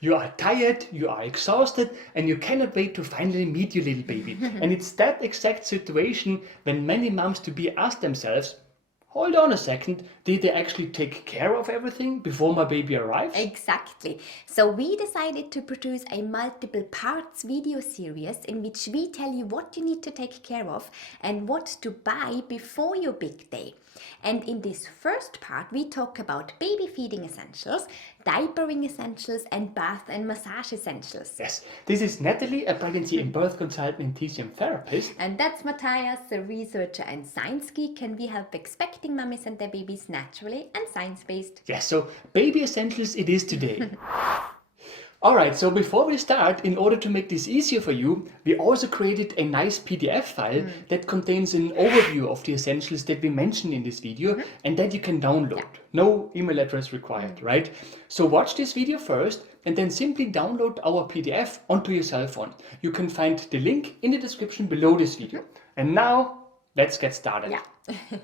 You are tired, you are exhausted, and you cannot wait to finally meet your little baby. And it's that exact situation when many moms-to-be ask themselves, hold on a second, did they actually take care of everything before my baby arrives? Exactly. So we decided to produce a multiple parts video series in which we tell you what you need to take care of and what to buy before your big day. And in this first part, we talk about baby feeding essentials, diapering essentials, and bath and massage essentials. Yes, this is Natalie, a pregnancy and birth consultant and TCM therapist. And that's Matthias, a researcher and science geek, and we help expecting mummies and their babies naturally and science-based. Yes, so baby essentials it is today. Alright, so before we start, in order to make this easier for you, we also created a nice PDF file that contains an overview of the essentials that we mentioned in this video and that you can download. No email address required, right? So watch this video first and then simply download our PDF onto your cell phone. You can find the link in the description below this video. And now, let's get started. Yeah.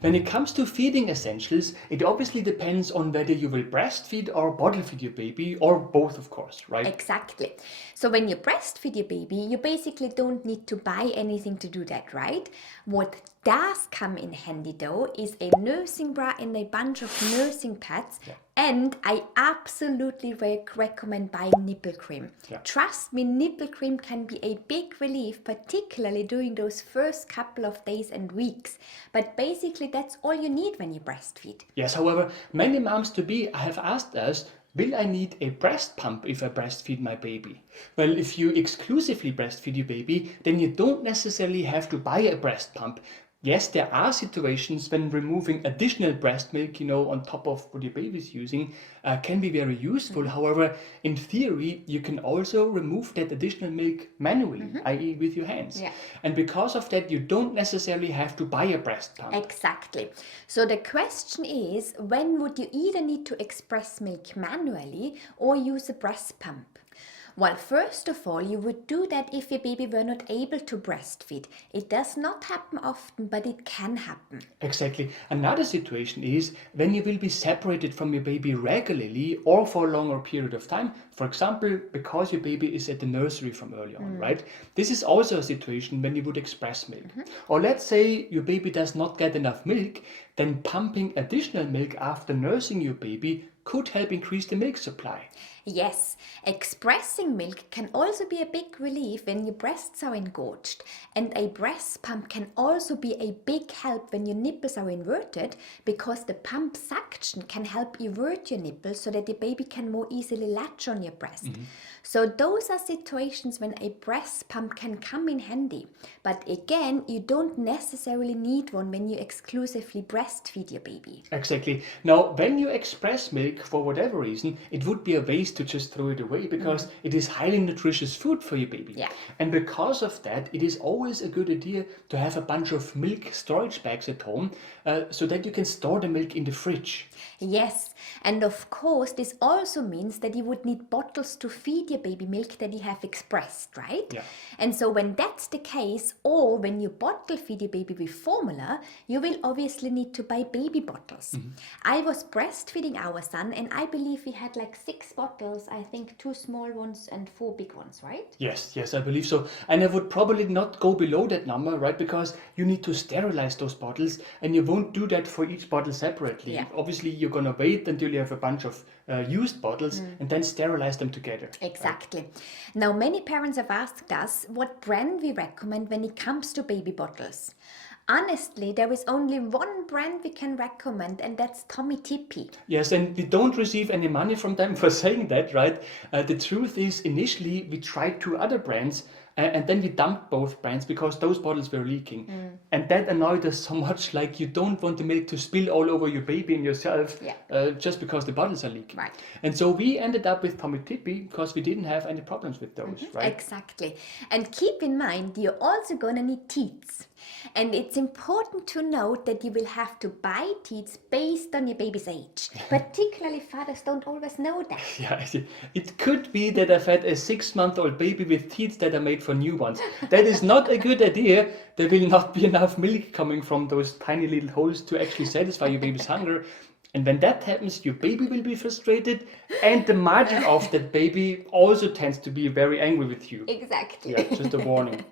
When it comes to feeding essentials, it obviously depends on whether you will breastfeed or bottle feed your baby, or both, of course, right? Exactly. So when you breastfeed your baby, you basically don't need to buy anything to do that, right? What does come in handy though is a nursing bra and a bunch of nursing pads. And I absolutely recommend buying nipple cream. Trust me, nipple cream can be a big relief, particularly during those first couple of days and weeks. But basically that's all you need when you breastfeed. Yes, however, many moms-to-be have asked us, will I need a breast pump if I breastfeed my baby? Well, if you exclusively breastfeed your baby, then you don't necessarily have to buy a breast pump. Yes, there are situations when removing additional breast milk, on top of what your baby is using, can be very useful. However, in theory, you can also remove that additional milk manually, i.e. with your hands. And because of that, you don't necessarily have to buy a breast pump. Exactly. So the question is, when would you either need to express milk manually or use a breast pump? Well, first of all, you would do that if your baby were not able to breastfeed. It does not happen often, but it can happen. Exactly. Another situation is when you will be separated from your baby regularly or for a longer period of time. For example, because your baby is at the nursery from early on, right? This is also a situation when you would express milk. Or let's say your baby does not get enough milk, then pumping additional milk after nursing your baby could help increase the milk supply. Yes, expressing milk can also be a big relief when your breasts are engorged, and a breast pump can also be a big help when your nipples are inverted, because the pump suction can help invert your nipples so that your baby can more easily latch on your breast. So those are situations when a breast pump can come in handy. But again, you don't necessarily need one when you exclusively breastfeed your baby. Exactly. Now, when you express milk for whatever reason, it would be a waste to just throw it away because it is highly nutritious food for your baby. And because of that, it is always a good idea to have a bunch of milk storage bags at home so that you can store the milk in the fridge. Yes, and of course this also means that you would need bottles to feed your baby milk that you have expressed, right? And so when that's the case, or when you bottle feed your baby with formula, you will obviously need to buy baby bottles. I was breastfeeding our son and I believe we had like 6 bottles, I think 2 small ones and 4 big ones, right? Yes, I believe so. And I would probably not go below that number, right? Because you need to sterilize those bottles and you won't do that for each bottle separately. Obviously, you're going to wait until you have a bunch of used bottles and then sterilize them together. Exactly. Right? Now, many parents have asked us what brand we recommend when it comes to baby bottles. Honestly, there is only one brand we can recommend, and that's Tommee Tippee. Yes, and we don't receive any money from them for saying that, right? The truth is, initially we tried 2 other brands and then we dumped both brands because those bottles were leaking. And that annoyed us so much, like you don't want the milk to spill all over your baby and yourself just because the bottles are leaking. Right. And so we ended up with Tommee Tippee because we didn't have any problems with those, right? Exactly. And keep in mind, you're also going to need teats. And it's important to note that you will have to buy teats based on your baby's age. Particularly fathers don't always know that. Yeah, it could be that I've had a 6-month-old baby with teats that are made for newborns. That is not a good idea. There will not be enough milk coming from those tiny little holes to actually satisfy your baby's hunger. And when that happens, your baby will be frustrated, and the margin of that baby also tends to be very angry with you. Exactly. Yeah, just a warning.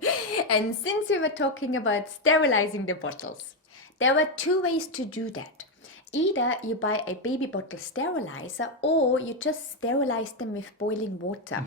And since we were talking about sterilizing the bottles, there were two ways to do that. Either you buy a baby bottle sterilizer or you just sterilize them with boiling water.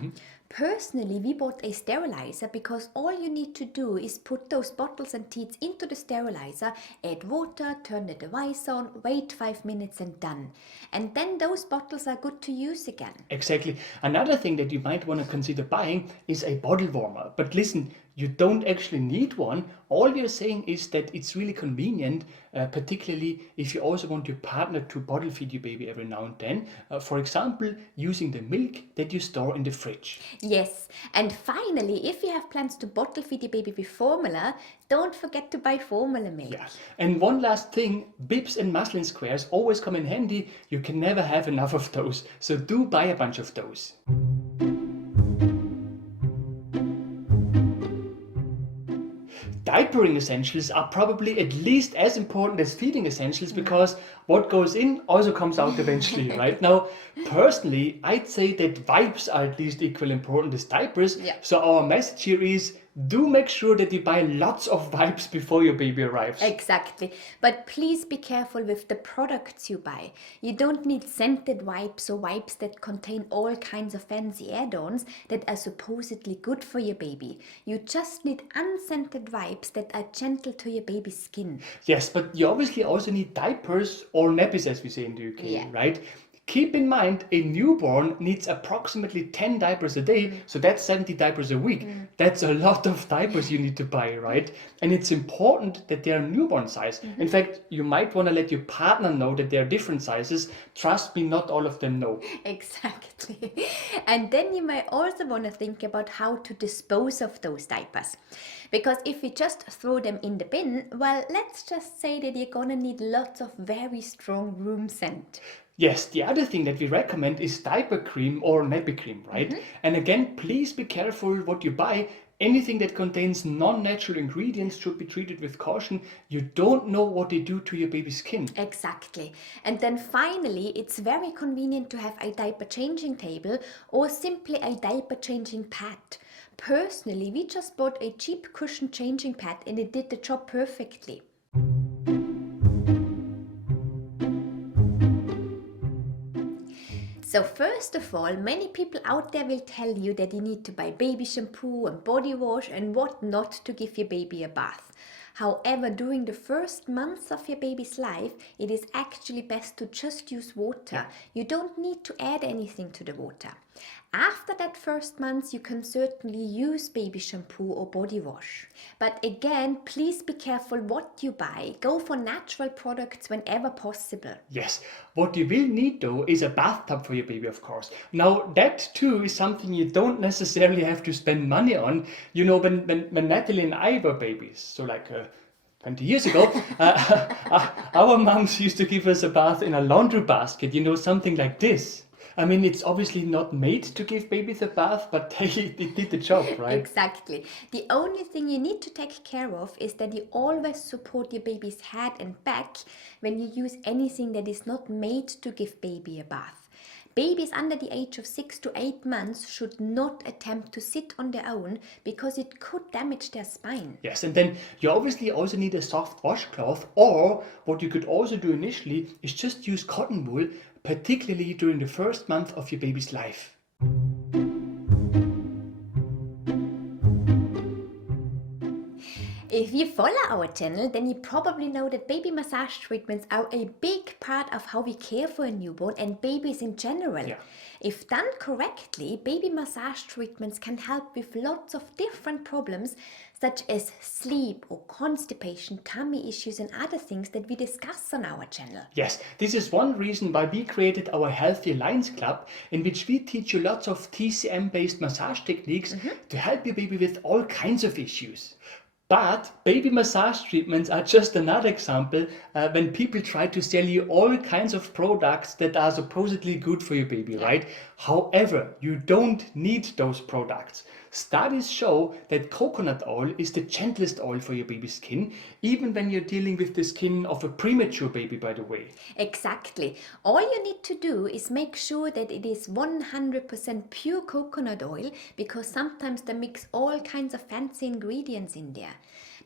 Personally, we bought a sterilizer because all you need to do is put those bottles and teats into the sterilizer, add water, turn the device on, wait 5 minutes and done. And then those bottles are good to use again. Exactly. Another thing that you might want to consider buying is a bottle warmer. But listen, you don't actually need one. All you're saying is that it's really convenient, particularly if you also want your partner to bottle feed your baby every now and then. For example, using the milk that you store in the fridge. Yes, and finally, if you have plans to bottle feed your baby with formula, don't forget to buy formula milk. Yeah. And one last thing, bibs and muslin squares always come in handy. You can never have enough of those. So do buy a bunch of those. Diapering essentials are probably at least as important as feeding essentials because what goes in also comes out eventually, right? Now, personally, I'd say that wipes are at least equally important as diapers. Yeah. So our message here is, do make sure that you buy lots of wipes before your baby arrives. Exactly. But please be careful with the products you buy. You don't need scented wipes or wipes that contain all kinds of fancy add-ons that are supposedly good for your baby. You just need unscented wipes that are gentle to your baby's skin. Yes, but you obviously also need diapers or nappies, as we say in the UK, Yeah. right? Keep in mind, a newborn needs approximately 10 diapers a day, so that's 70 diapers a week. That's a lot of diapers you need to buy, right? And it's important that they are newborn size. In fact, you might want to let your partner know that there are different sizes. Trust me, not all of them know. Exactly. And then you might also want to think about how to dispose of those diapers. Because if we just throw them in the bin, well, let's just say that you're gonna need lots of very strong room scent. Yes, the other thing that we recommend is diaper cream or nappy cream, right? And again, please be careful what you buy. Anything that contains non-natural ingredients should be treated with caution. You don't know what they do to your baby's skin. Exactly. And then finally, it's very convenient to have a diaper changing table or simply a diaper changing pad. Personally, we just bought a cheap cushion changing pad and it did the job perfectly. So first of all, many people out there will tell you that you need to buy baby shampoo and body wash and what not to give your baby a bath. However, during the first months of your baby's life, it is actually best to just use water. You don't need to add anything to the water. After that first month, you can certainly use baby shampoo or body wash. But again, please be careful what you buy. Go for natural products whenever possible. Yes, what you will need though is a bathtub for your baby, of course. Now, that too is something you don't necessarily have to spend money on. You know, when Natalie and I were babies, so like 20 years ago, our moms used to give us a bath in a laundry basket, you know, something like this. I mean, it's obviously not made to give babies a bath, but it did the job, right? Exactly. The only thing you need to take care of is that you always support your baby's head and back when you use anything that is not made to give baby a bath. Babies under the age of 6 to 8 months should not attempt to sit on their own because it could damage their spine. Yes, and then you obviously also need a soft washcloth, or what you could also do initially is just use cotton wool, particularly during the first month of your baby's life. If you follow our channel, then you probably know that baby massage treatments are a big part of how we care for a newborn and babies in general. Yeah. If done correctly, baby massage treatments can help with lots of different problems such as sleep or constipation, tummy issues and other things that we discuss on our channel. Yes, this is one reason why we created our Healthy Alliance Club, in which we teach you lots of TCM-based massage techniques to help your baby with all kinds of issues. But baby massage treatments are just another example when people try to sell you all kinds of products that are supposedly good for your baby, right? However, you don't need those products. Studies show that coconut oil is the gentlest oil for your baby's skin, even when you're dealing with the skin of a premature baby, by the way. Exactly. All you need to do is make sure that it is 100% pure coconut oil, because sometimes they mix all kinds of fancy ingredients in there.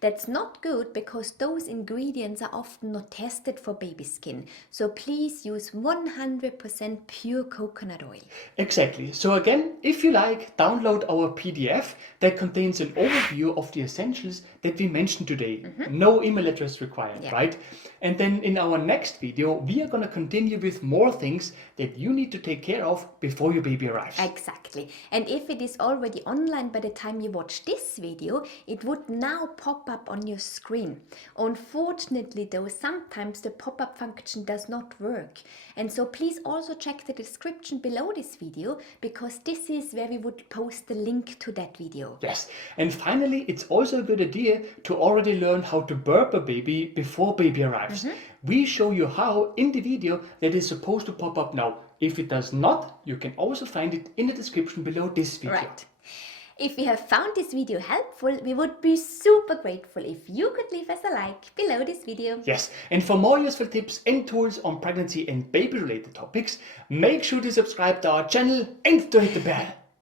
That's not good because those ingredients are often not tested for baby skin. So please use 100% pure coconut oil. Exactly. So again, if you like, download our PDF that contains an overview of the essentials that we mentioned today. No email address required, Yeah. right? And then in our next video, we are going to continue with more things that you need to take care of before your baby arrives. Exactly. And if it is already online by the time you watch this video, it would now pop up on your screen. Unfortunately though, sometimes the pop-up function does not work. And so please also check the description below this video, because this is where we would post the link to that video. Yes, and finally, it's also a good idea to already learn how to burp a baby before baby arrives. We show you how in the video that is supposed to pop up now. If it does not, you can also find it in the description below this video. Right. If you have found this video helpful, we would be super grateful if you could leave us a like below this video. Yes, and for more useful tips and tools on pregnancy and baby related topics, make sure to subscribe to our channel and to hit the bell.